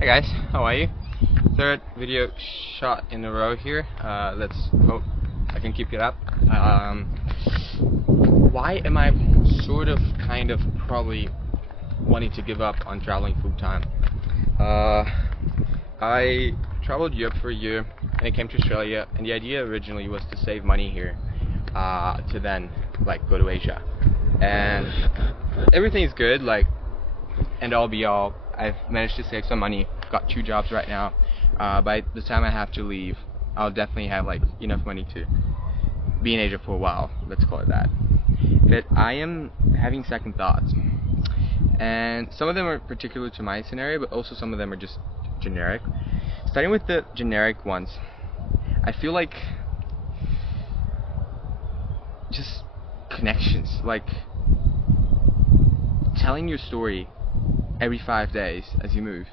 Hey guys, how are you? Third video shot in a row here. Let's hope I can keep it up. Why am I kind of, probably wanting to give up on traveling full time? I traveled Europe for a year and I came to Australia, and the idea originally was to save money here to then go to Asia. And everything's good, end all be all. I've managed to save some money, got 2 jobs right now. By the time I have to leave, I'll definitely have enough money to be in Asia for a while, let's call it that. But I am having second thoughts, and some of them are particular to my scenario, but also some of them are just generic. Starting with the generic ones, I feel like just connections, telling your story every 5 days as you move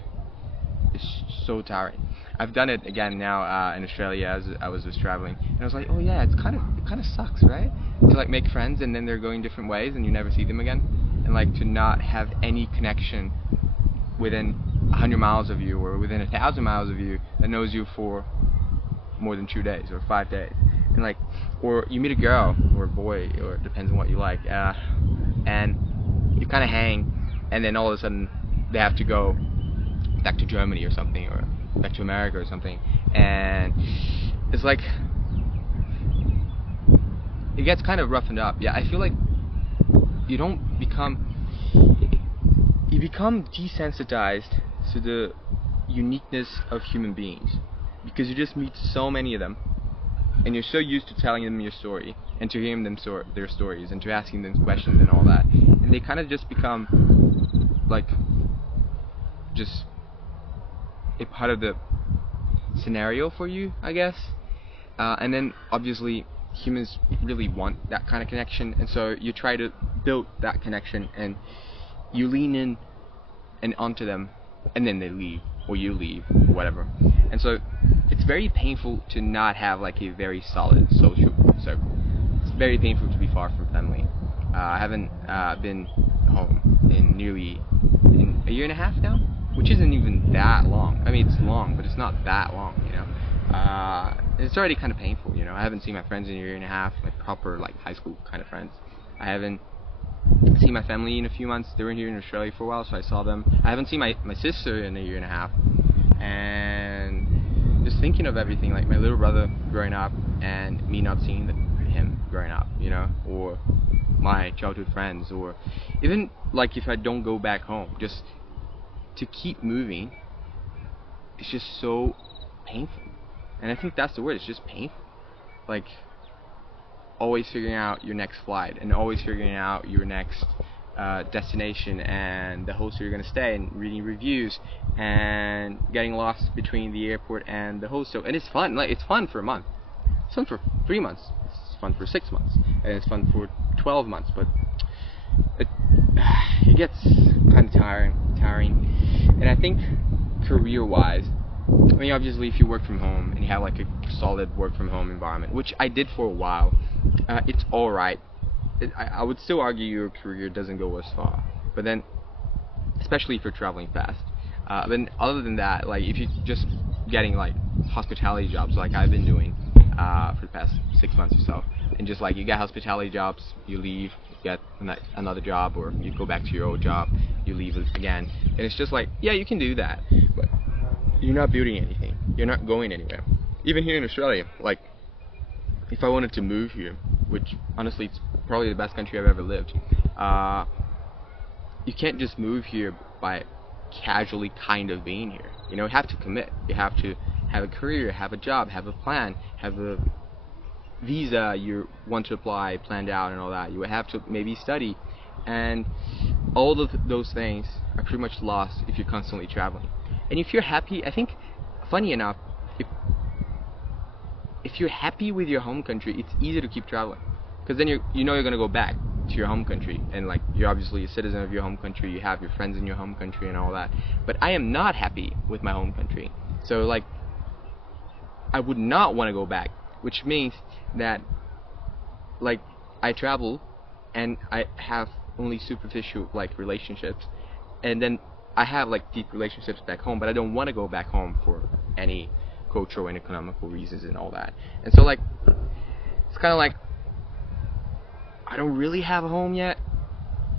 is so tiring. I've done it again now in Australia as I was just traveling, and I was like, oh yeah, it kind of sucks, right? To make friends and then they're going different ways and you never see them again, and to not have any connection within 100 miles of you or within 1,000 miles of you that knows you for more than 2 days or 5 days, and or you meet a girl or a boy, or it depends on what you like, and you kind of hang, and then all of a sudden they have to go back to Germany or something, or back to America or something, and it's it gets kind of roughened up. Yeah, I feel like you become desensitized to the uniqueness of human beings, because you just meet so many of them, and you're so used to telling them your story, and to hearing them their stories, and to asking them questions and all that, and they kind of just become just a part of the scenario for you, I guess. And then obviously humans really want that kind of connection, and so you try to build that connection, and you lean in and onto them, and then they leave, or you leave, or whatever. And so it's very painful to not have a very solid social circle. It's very painful to be far from family. I haven't been home in nearly a year and a half now, which isn't even that long. I mean, it's long, but it's not that long, it's already kind of painful, I haven't seen my friends in a year and a half, proper high school kind of friends. I haven't seen my family in a few months. They were here in Australia for a while, so I saw them. I haven't seen my sister in a year and a half, and just thinking of everything, my little brother growing up and me not seeing him growing up, or my childhood friends, or even if I don't go back home, just to keep moving, it's just so painful. And I think that's the word, it's just painful. Always figuring out your next flight, and always figuring out your next destination, and the host you're going to stay, and reading reviews, and getting lost between the airport and the hostel. And it's fun, it's fun for a month, it's fun for 3 months, it's fun for 6 months, and it's fun for 12 months, but it gets kind of tiring. And I think career-wise, I mean, obviously if you work from home and you have a solid work from home environment, which I did for a while, it's alright. I would still argue your career doesn't go as far, but then, especially if you're traveling fast. Then other than that, if you're just getting hospitality jobs like I've been doing for the past 6 months or so, and just you get hospitality jobs, you leave, you get another job, or you go back to your old job, you leave again, and it's just yeah, you can do that, but you're not building anything, you're not going anywhere. Even here in Australia, if I wanted to move here, which honestly it's probably the best country I've ever lived, you can't just move here by casually kind of being here. You have to commit. You have to have a career, have a job, have a plan, have a visa you want to apply, planned out, and all that. You have to maybe study, and all of those things are pretty much lost if you're constantly traveling. And if you're happy, I think, funny enough, if you're happy with your home country, it's easy to keep traveling, because then you're going to go back to your home country, and you're obviously a citizen of your home country, you have your friends in your home country and all that. But I am not happy with my home country, so I would not want to go back, which means that I travel and I have only superficial relationships, and then I have like deep relationships back home, but I don't want to go back home for any cultural and economical reasons and all that. And so like it's kind of like I don't really have a home yet,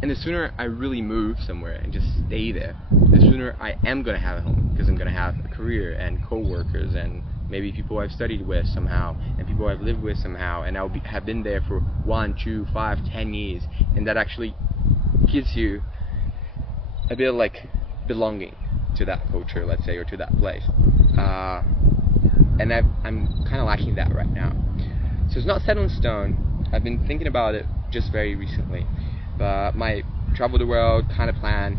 and the sooner I really move somewhere and just stay there, the sooner I am gonna have a home, because I'm gonna have a career and co-workers and maybe people I've studied with somehow and people I've lived with somehow, and have been there for 1, 2, 5, 10 years, and that actually gives you a bit of like belonging to that culture, let's say, or to that place. And I'm kind of lacking that right now. So it's not set in stone. I've been thinking about it just very recently. But my travel the world kind of plan,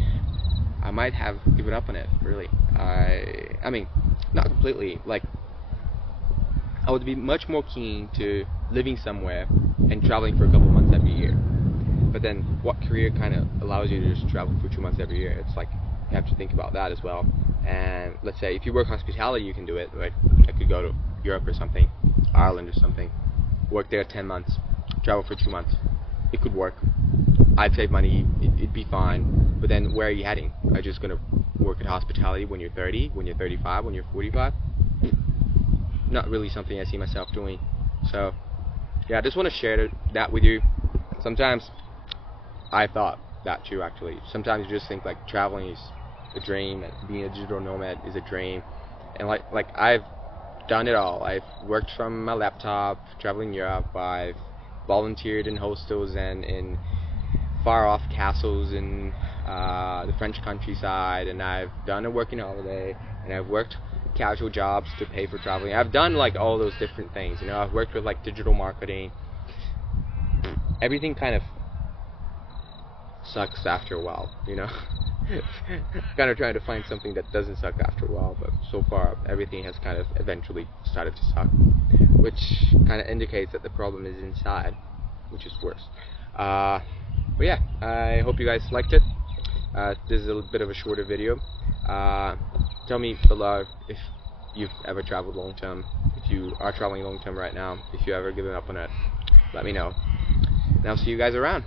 I might have given up on it, really. I mean, not completely. Like, I would be much more keen to living somewhere and traveling for a couple months every year. But then, what career kind of allows you to just travel for 2 months every year? It's like, you have to think about that as well. And let's say, if you work hospitality, you can do it. Like, I could go to Europe or something, Ireland or something, work there 10 months, travel for 2 months. It could work. I'd save money, it'd be fine. But then, where are you heading? Are you just going to work at hospitality when you're 30, when you're 35, when you're 45? Not really something I see myself doing. So, yeah, I just want to share that with you. Sometimes I thought that too, actually. Sometimes you just think like traveling is a dream, and being a digital nomad is a dream. And like I've done it all. I've worked from my laptop, traveling Europe. I've volunteered in hostels and in far off castles in the French countryside, and I've done a working holiday, and I've worked casual jobs to pay for traveling. I've done like all those different things, you know. I've worked with like digital marketing. Everything kind of sucks after a while, you know. Kind of trying to find something that doesn't suck after a while, but so far everything has kind of eventually started to suck, which kind of indicates that the problem is inside, which is worse. But yeah, I hope you guys liked it. This is a bit of a shorter video. Tell me below if you've ever traveled long term, if you are traveling long term right now, if you ever given up on it. Let me know, and I'll see you guys around.